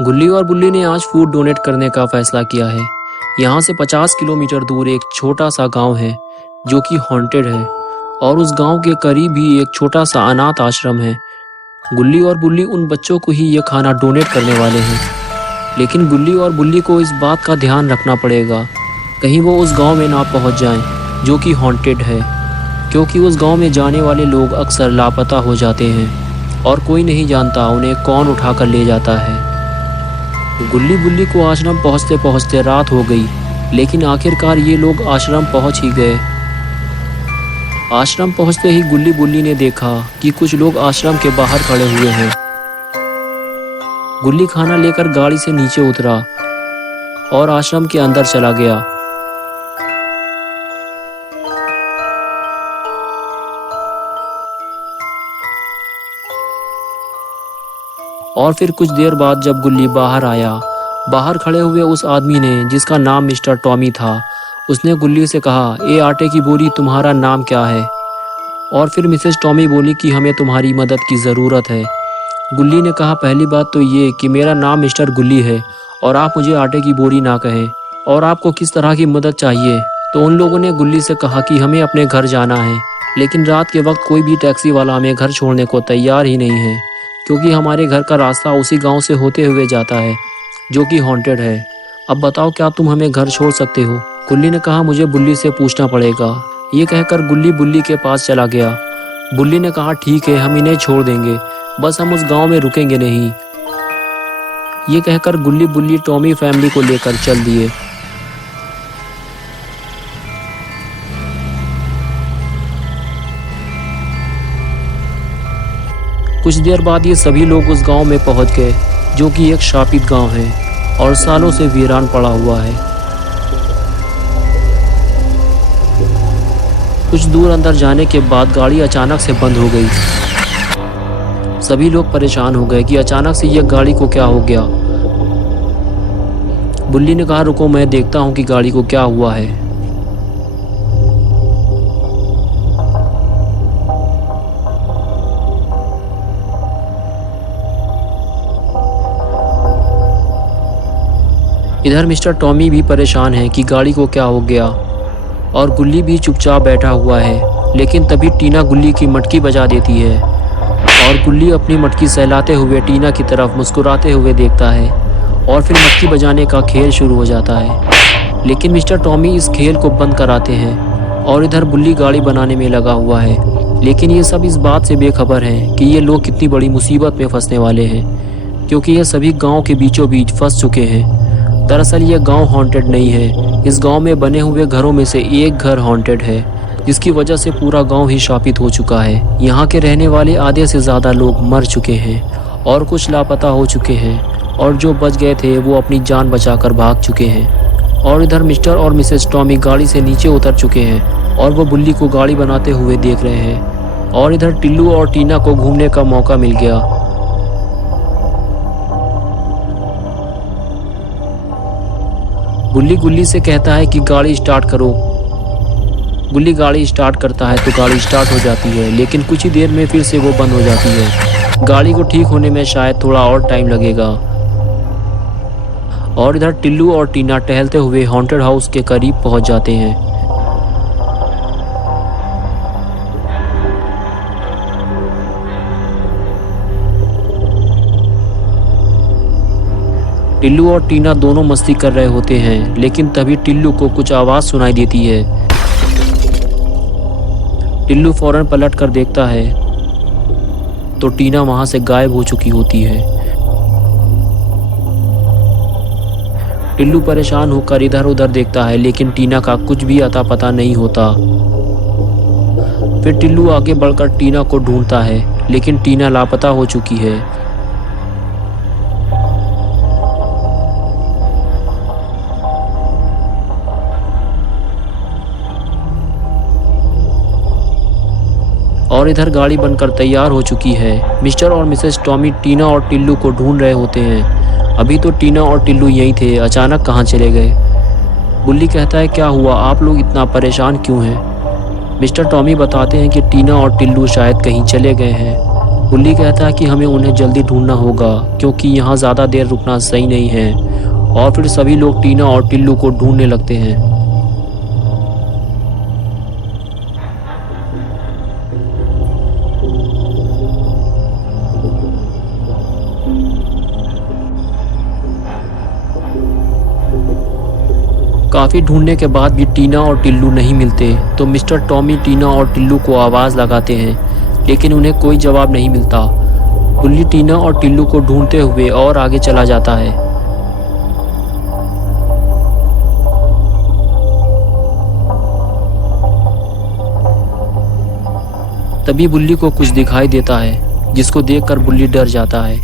गुल्ली और बुल्ली ने आज फूड डोनेट करने का फैसला किया है। यहाँ से 50 किलोमीटर दूर एक छोटा सा गांव है जो कि हॉन्टेड है और उस गांव के करीब ही एक छोटा सा अनाथ आश्रम है। गुल्ली और बुल्ली उन बच्चों को ही ये खाना डोनेट करने वाले हैं, लेकिन गुल्ली और बुल्ली को इस बात का ध्यान रखना पड़ेगा कहीं वो उस गांव में ना पहुंच जाएं जो कि हॉन्टेड है, क्योंकि उस गांव में जाने वाले लोग अक्सर लापता हो जाते हैं और कोई नहीं जानता उन्हें कौन उठा कर ले जाता है। गुल्ली बुल्ली को आश्रम पहुंचते पहुंचते रात हो गई, लेकिन आखिरकार ये लोग आश्रम पहुंच ही गए। आश्रम पहुंचते ही गुल्ली बुल्ली ने देखा कि कुछ लोग आश्रम के बाहर खड़े हुए हैं। गुल्ली खाना लेकर गाड़ी से नीचे उतरा और आश्रम के अंदर चला गया। और फिर कुछ देर बाद जब गुल्ली बाहर आया, बाहर खड़े हुए उस आदमी ने, जिसका नाम मिस्टर टॉमी था, उसने गुल्ली से कहा, ए आटे की बोरी, तुम्हारा नाम क्या है? और फिर मिसेस टॉमी बोली कि हमें तुम्हारी मदद की ज़रूरत है। गुल्ली ने कहा, पहली बात तो ये कि मेरा नाम मिस्टर गुल्ली है और आप मुझे आटे की बोरी ना कहें, और आपको किस तरह की मदद चाहिए? तो उन लोगों ने गुल्ली से कहा कि हमें अपने घर जाना है, लेकिन रात के वक्त कोई भी टैक्सी वाला हमें घर छोड़ने को तैयार ही नहीं है, क्योंकि हमारे घर का रास्ता उसी गांव से होते हुए जाता है जो कि हॉन्टेड है। अब बताओ, क्या तुम हमें घर छोड़ सकते हो? गुल्ली ने कहा, मुझे बुल्ली से पूछना पड़ेगा। ये कहकर गुल्ली बुल्ली के पास चला गया। बुल्ली ने कहा, ठीक है, हम इन्हें छोड़ देंगे, बस हम उस गांव में रुकेंगे नहीं। ये कहकर गुल्ली बुल्ली टॉमी फैमिली को लेकर चल दिए। कुछ देर बाद ये सभी लोग उस गांव में पहुंच गए जो कि एक शापित गांव है और सालों से वीरान पड़ा हुआ है। कुछ दूर अंदर जाने के बाद गाड़ी अचानक से बंद हो गई। सभी लोग परेशान हो गए कि अचानक से यह गाड़ी को क्या हो गया। बुल्ली ने कहा, रुको, मैं देखता हूं कि गाड़ी को क्या हुआ है। इधर मिस्टर टॉमी भी परेशान है कि गाड़ी को क्या हो गया, और गुल्ली भी चुपचाप बैठा हुआ है। लेकिन तभी टीना गुल्ली की मटकी बजा देती है और गुल्ली अपनी मटकी सहलाते हुए टीना की तरफ मुस्कुराते हुए देखता है और फिर मटकी बजाने का खेल शुरू हो जाता है। लेकिन मिस्टर टॉमी इस खेल को बंद कराते हैं और इधर बुल्ली गाड़ी बनाने में लगा हुआ है। लेकिन ये सब इस बात से बेखबर हैं कि ये लोग कितनी बड़ी मुसीबत में फंसने वाले हैं, क्योंकि ये सभी गाँव के बीचों बीच फंस चुके हैं। दरअसल ये गांव हॉन्टेड नहीं है। इस गांव में बने हुए घरों में से एक घर हॉन्टेड है, जिसकी वजह से पूरा गांव ही शापित हो चुका है। यहाँ के रहने वाले आधे से ज़्यादा लोग मर चुके हैं और कुछ लापता हो चुके हैं, और जो बच गए थे वो अपनी जान बचाकर भाग चुके हैं। और इधर मिस्टर और मिसेस टॉमी गाड़ी से नीचे उतर चुके हैं और वो बुल्ली को गाड़ी बनाते हुए देख रहे हैं। और इधर टिल्लू और टीना को घूमने का मौका मिल गया। बुल्ली गुल्ली से कहता है कि गाड़ी स्टार्ट करो। गुल्ली गाड़ी स्टार्ट करता है तो गाड़ी स्टार्ट हो जाती है, लेकिन कुछ ही देर में फिर से वो बंद हो जाती है। गाड़ी को ठीक होने में शायद थोड़ा और टाइम लगेगा। और इधर टिल्लू और टीना टहलते हुए हॉन्टेड हाउस के करीब पहुंच जाते हैं। टिल्लू और टीना दोनों मस्ती कर रहे होते हैं, लेकिन तभी टिल्लू को कुछ आवाज़ सुनाई देती है। टिल्लू फौरन पलट कर देखता है तो टीना वहां से गायब हो चुकी होती है। टिल्लू परेशान होकर इधर उधर देखता है, लेकिन टीना का कुछ भी अता पता नहीं होता। फिर टिल्लू आगे बढ़कर टीना को ढूंढता है, लेकिन टीना लापता हो चुकी है। और इधर गाड़ी बनकर तैयार हो चुकी है। मिस्टर और मिसेस टॉमी टीना और टिल्लू को ढूंढ रहे होते हैं। अभी तो टीना और टिल्लू यहीं थे, अचानक कहाँ चले गए? बुल्ली कहता है, क्या हुआ, आप लोग इतना परेशान क्यों हैं? मिस्टर टॉमी बताते हैं कि टीना और टिल्लू शायद कहीं चले गए हैं गुल्ली कहता है कि हमें उन्हें जल्दी ढूंढना होगा क्योंकि यहाँ ज़्यादा देर रुकना सही नहीं है। और फिर सभी लोग टीना और टिल्लू को ढूंढने लगते हैं। काफ़ी ढूंढने के बाद भी टीना और टिल्लू नहीं मिलते तो मिस्टर टॉमी टीना और टिल्लू को आवाज़ लगाते हैं, लेकिन उन्हें कोई जवाब नहीं मिलता। गुल्ली टीना और टिल्लू को ढूंढते हुए और आगे चला जाता है। तभी बुल्ली को कुछ दिखाई देता है, जिसको देखकर बुल्ली डर जाता है।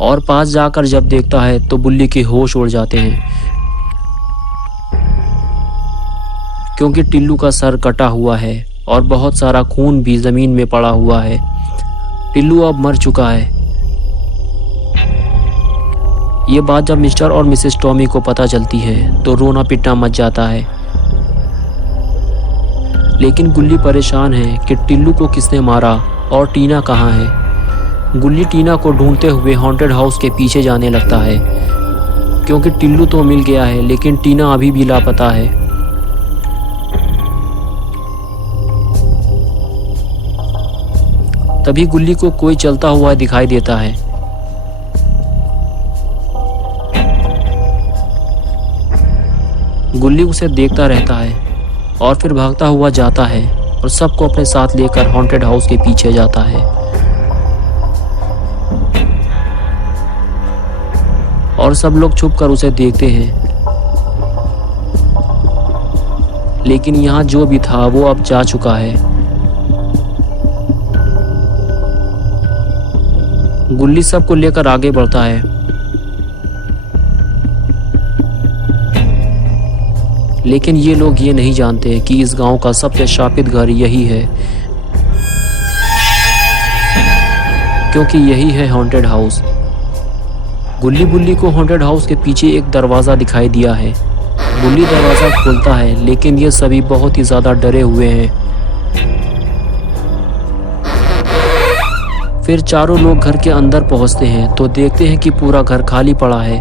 और पास जाकर जब देखता है तो बुल्ली के होश उड़ जाते हैं, क्योंकि टिल्लू का सर कटा हुआ है और बहुत सारा खून भी जमीन में पड़ा हुआ है। टिल्लू अब मर चुका है। ये बात जब मिस्टर और मिसेस टॉमी को पता चलती है तो रोना पिटना मच जाता है। लेकिन गुल्ली परेशान है कि टिल्लू को किसने मारा और टीना कहाँ है। गुल्ली टीना को ढूंढते हुए हॉन्टेड हाउस के पीछे जाने लगता है, क्योंकि टिल्लू तो मिल गया है लेकिन टीना अभी भी लापता है। तभी गुल्ली को कोई चलता हुआ दिखाई देता है। गुल्ली उसे देखता रहता है और फिर भागता हुआ जाता है और सबको अपने साथ लेकर हॉन्टेड हाउस के पीछे जाता है। और सब लोग छुपकर उसे देखते हैं, लेकिन यहाँ जो भी था वो अब जा चुका है। गुल्ली सबको लेकर आगे बढ़ता है, लेकिन ये लोग ये नहीं जानते कि इस गांव का सबसे शापित घर यही है, क्योंकि यही है हॉन्टेड हाउस। गुल्ली बुल्ली को हॉन्टेड हाउस के पीछे एक दरवाज़ा दिखाई दिया है। गुल्ली दरवाज़ा खोलता है, लेकिन ये सभी बहुत ही ज़्यादा डरे हुए हैं। फिर चारों लोग घर के अंदर पहुंचते हैं तो देखते हैं कि पूरा घर खाली पड़ा है।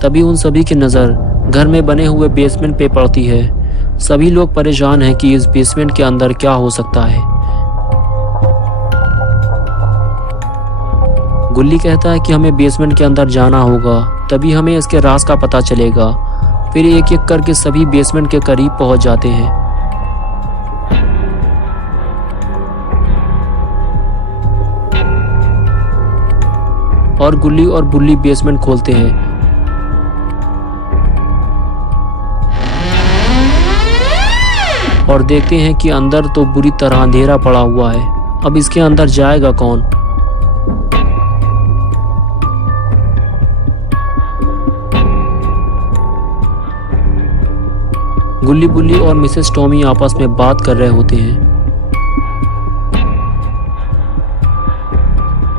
तभी उन सभी की नज़र घर में बने हुए बेसमेंट पे पड़ती है। सभी लोग परेशान हैं कि इस बेसमेंट के अंदर क्या हो सकता है। गुल्ली कहता है कि हमें बेसमेंट के अंदर जाना होगा, तभी हमें इसके राज का पता चलेगा। फिर एक एक करके सभी बेसमेंट के करीब पहुंच जाते हैं। और गुल्ली और बुल्ली बेसमेंट खोलते हैं। और देखते हैं कि अंदर तो बुरी तरह अंधेरा पड़ा हुआ है। अब इसके अंदर जाएगा कौन? गुल्ली बुल्ली और मिसेस टॉमी आपस में बात कर रहे होते हैं।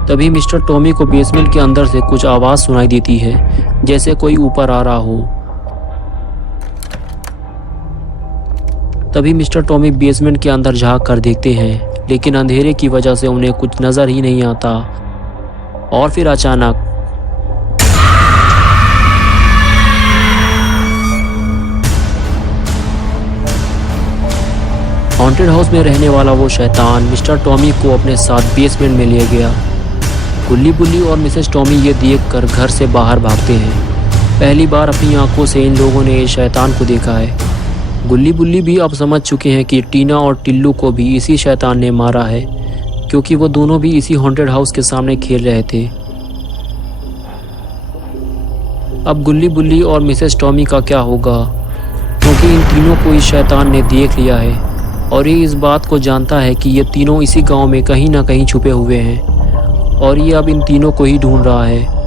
तभी मिस्टर टॉमी को बेसमेंट के अंदर से कुछ आवाज़ सुनाई देती है, जैसे कोई ऊपर आ रहा हो। तभी मिस्टर टॉमी बेसमेंट के अंदर झांक कर देखते हैं, लेकिन अंधेरे की वजह से उन्हें कुछ नज़र ही नहीं आता। और फिर अचानक हॉन्टेड हाउस में रहने वाला वो शैतान मिस्टर टॉमी को अपने साथ बेसमेंट में ले गया। गुल्ली बुल्ली और मिसेस टॉमी ये देखकर घर से बाहर भागते हैं। पहली बार अपनी आंखों से इन लोगों ने इस शैतान को देखा है। गुल्ली बुल्ली भी अब समझ चुके हैं कि टीना और टिल्लू को भी इसी शैतान ने मारा है, क्योंकि वो दोनों भी इसी हॉन्टेड हाउस के सामने खेल रहे थे। अब गुल्ली बुल्ली और मिसेस टॉमी का क्या होगा, क्योंकि इन तीनों को इस शैतान ने देख लिया है और ये इस बात को जानता है कि ये तीनों इसी गांव में कहीं ना कहीं छुपे हुए हैं और ये अब इन तीनों को ही ढूंढ रहा है।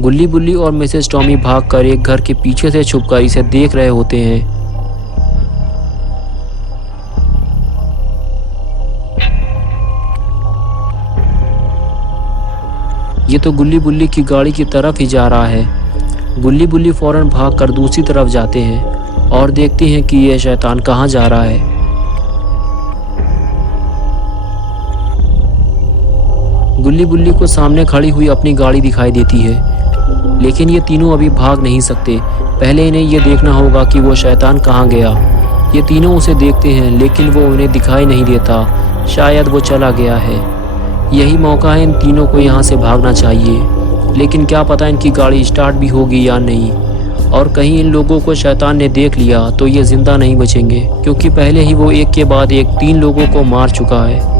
गुल्ली बुल्ली और मिसेस टॉमी भागकर एक घर के पीछे से छुपकर इसे देख रहे होते हैं। ये तो गुल्ली बुल्ली की गाड़ी की तरफ ही जा रहा है। गुल्ली बुल्ली फौरन भागकर दूसरी तरफ जाते हैं और देखते हैं कि यह शैतान कहाँ जा रहा है। गुल्ली बुल्ली को सामने खड़ी हुई अपनी गाड़ी दिखाई देती है, लेकिन ये तीनों अभी भाग नहीं सकते। पहले इन्हें ये देखना होगा कि वो शैतान कहाँ गया। ये तीनों उसे देखते हैं लेकिन वो उन्हें दिखाई नहीं देता, शायद वो चला गया है। यही मौका है इन तीनों को यहाँ से भागना चाहिए, लेकिन क्या पता इनकी गाड़ी स्टार्ट भी होगी या नहीं। और कहीं इन लोगों को शैतान ने देख लिया तो ये ज़िंदा नहीं बचेंगे, क्योंकि पहले ही वो एक के बाद एक 3 लोगों को मार चुका है।